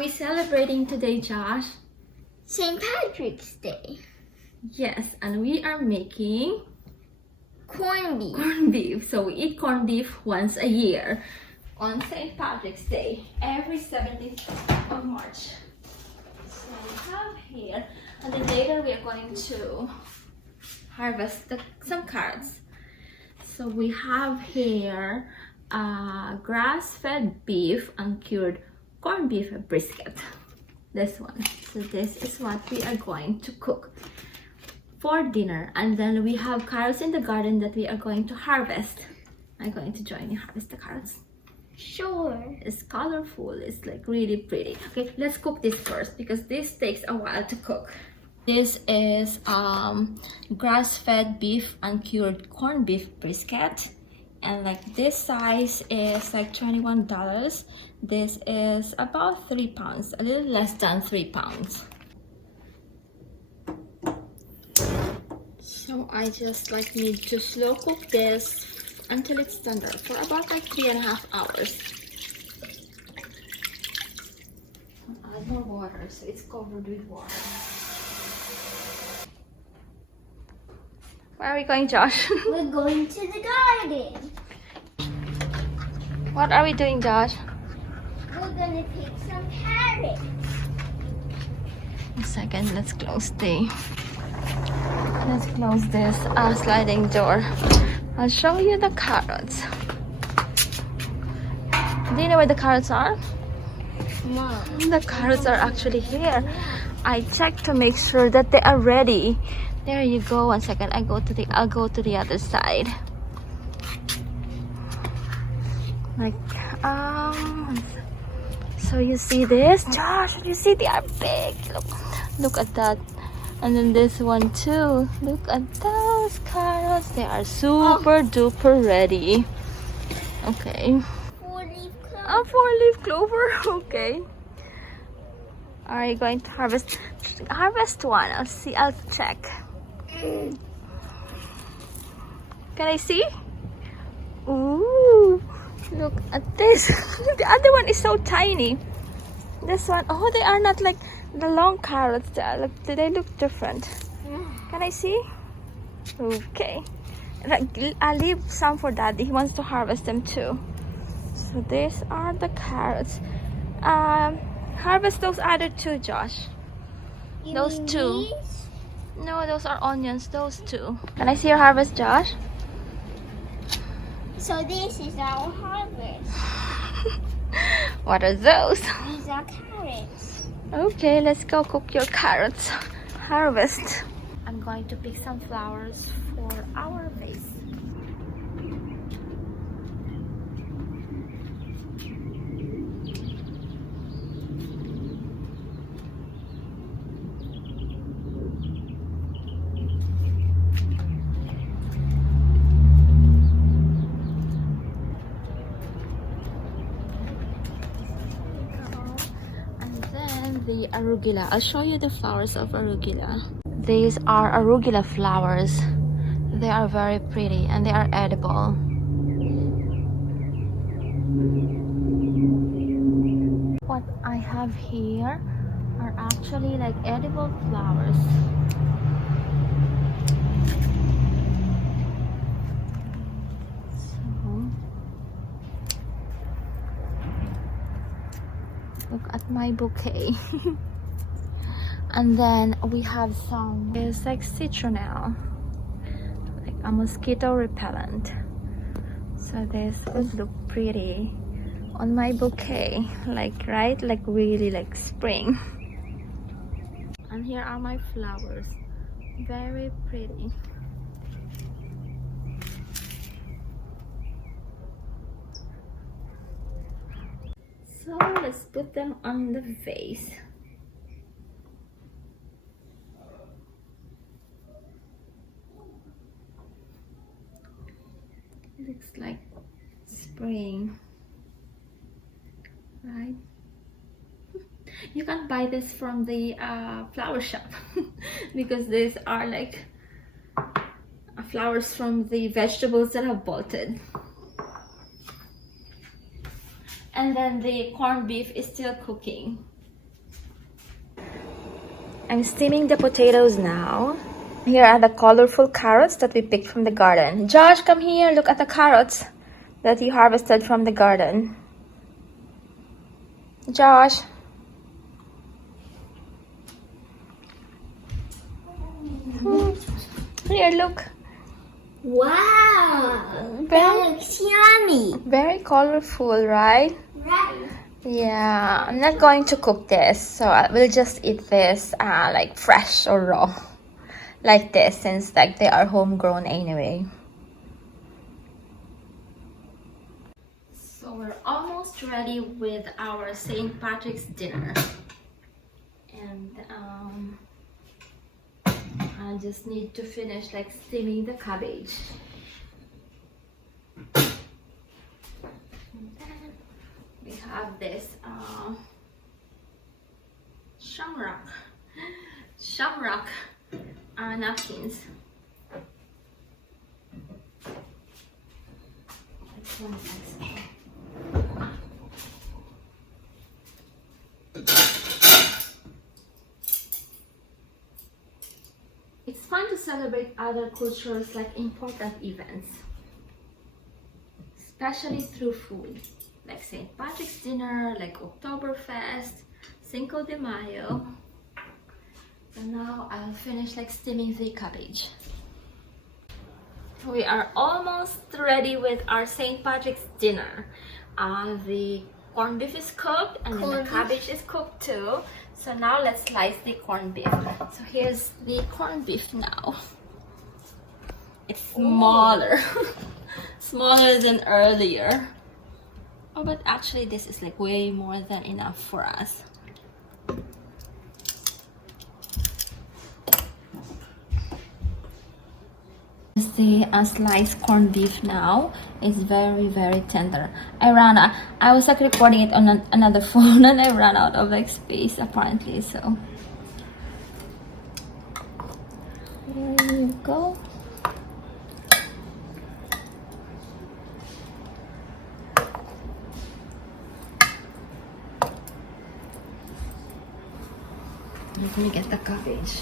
we celebrating today, Josh? St. Patrick's Day. Yes, and we are making Corned beef. corned beef. So we eat corned beef once a year on St. Patrick's Day, every 17th of March. So we have here, and then later we are going to harvest some carrots. So we have here grass-fed beef and cured corned beef brisket. This one. So this is what we are going to cook for dinner. And then we have carrots in the garden that we are going to harvest. I'm going to join you harvest the carrots. Sure. It's colorful. It's like really pretty. Okay, let's cook this first because this takes a while to cook. This is grass-fed beef and cured corned beef brisket. And like this size is like $21. This is about 3 pounds, a little less than 3 pounds. So I just like need to slow cook this until it's tender for about like 3.5 hours. Add more water so it's covered with water. Where are we going, Josh? We're going to the garden. What are we doing, Josh? We're gonna pick some carrots. A second, let's close this sliding door. I'll show you the carrots. Do you know where the carrots are? Mom. The carrots are actually here. I checked to make sure that they are ready. There you go. 1 second. I'll go to the other side. Like so you see this, Josh? You see they are big. Look at that. And then this one too. Look at those carrots. They are super duper ready. Okay. 4-leaf clover. A 4-leaf clover. Okay. Are you going to harvest one? I'll check. Can I see? Ooh, look at this. The other one is so tiny. This one, oh, they are not like the long carrots. They look different. Can I see? Okay. I'll leave some for Daddy. He wants to harvest them too. So these are the carrots. Harvest those other two, Josh. You Those mean two. these? No, those are onions. Those two. Can I see your harvest, Josh? So this is our harvest. What are those? These are carrots. Okay, let's go cook your carrots. Harvest. I'm going to pick some flowers for our vase. The arugula. I'll show you the flowers of arugula. These are arugula flowers. They are very pretty and they are edible. What I have here are actually like edible flowers. Look at my bouquet. And then we have some, it's like citronella, like a mosquito repellent. So this would look pretty on my bouquet, like, right? Like really like spring. And here are my flowers, very pretty. So let's put them on the vase. Looks like spring, right? You can't buy this from the flower shop because these are like flowers from the vegetables that have bolted. And then the corned beef is still cooking. I'm steaming the potatoes now. Here are the colorful carrots that we picked from the garden. Josh, come here. Look at the carrots that you harvested from the garden. Josh. Here, look. Wow. Very, That looks yummy. very colorful, right? Right. Yeah, I'm not going to cook this, so I will just eat this like fresh or raw, like this, since like they are homegrown anyway. So we're almost ready with our St. Patrick's dinner, and I just need to finish like steaming the cabbage. And then we have this shamrock napkins. That's one extra. It's fun to celebrate other cultures like important events, especially through food, like St. Patrick's dinner, like Oktoberfest, Cinco de Mayo. And now I'll finish like steaming the cabbage. We are almost ready with our St. Patrick's dinner. The corned beef is cooked and then the cabbage is cooked too. So now let's slice the corned beef. So here's the corned beef now. It's smaller. Smaller than earlier. Oh, but actually this is like way more than enough for us. The sliced corned beef now is very tender. I was like recording it on another phone and I ran out of like space apparently, so there you go. Let me get the cabbage.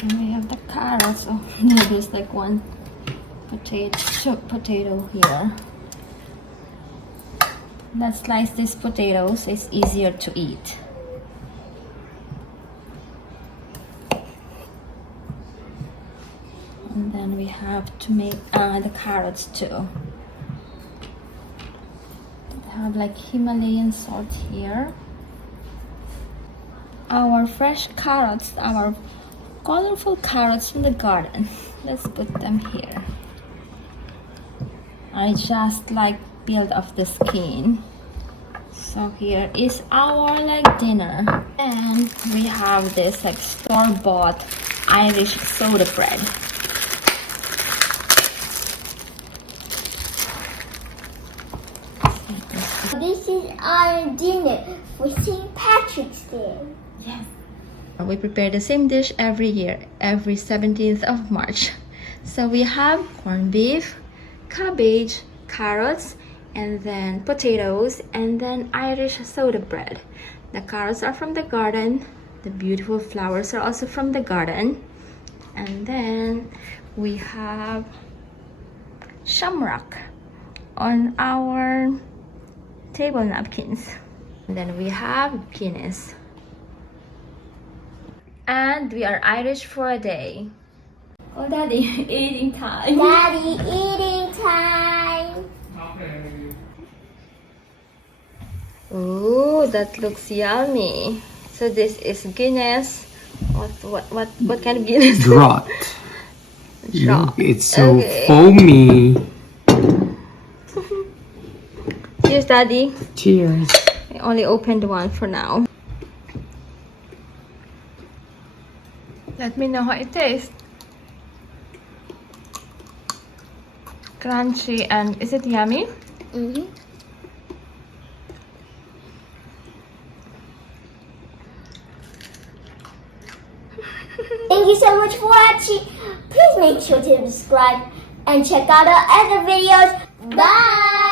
And we have the carrots. Oh, there's like one potato here. Let's slice these potatoes. It's easier to eat. And then we have to make the carrots too. We have like Himalayan salt here. Our fresh carrots, our colorful carrots from the garden. Let's put them here. I just like peeled off the skin. So here is our like dinner. And we have this like store-bought Irish soda bread. This is our dinner for St. Patrick's Day. Yes. We prepare the same dish every year, every 17th of March. So we have corned beef, cabbage, carrots, and then potatoes, and then Irish soda bread. The carrots are from the garden. The beautiful flowers are also from the garden. And then we have shamrock on our table napkins. And then we have Guinness. And we are Irish for a day. Oh, Daddy, eating time. Daddy, eating time. Ooh, that looks yummy. So this is Guinness. What kind of Guinness? Draught. Draught. It's so Okay. foamy. Cheers, Daddy. Cheers. I only opened one for now. Let me know how it tastes. Crunchy, and is it yummy? Mm-hmm. Thank you so much for watching. Please make sure to subscribe and check out our other videos. Bye.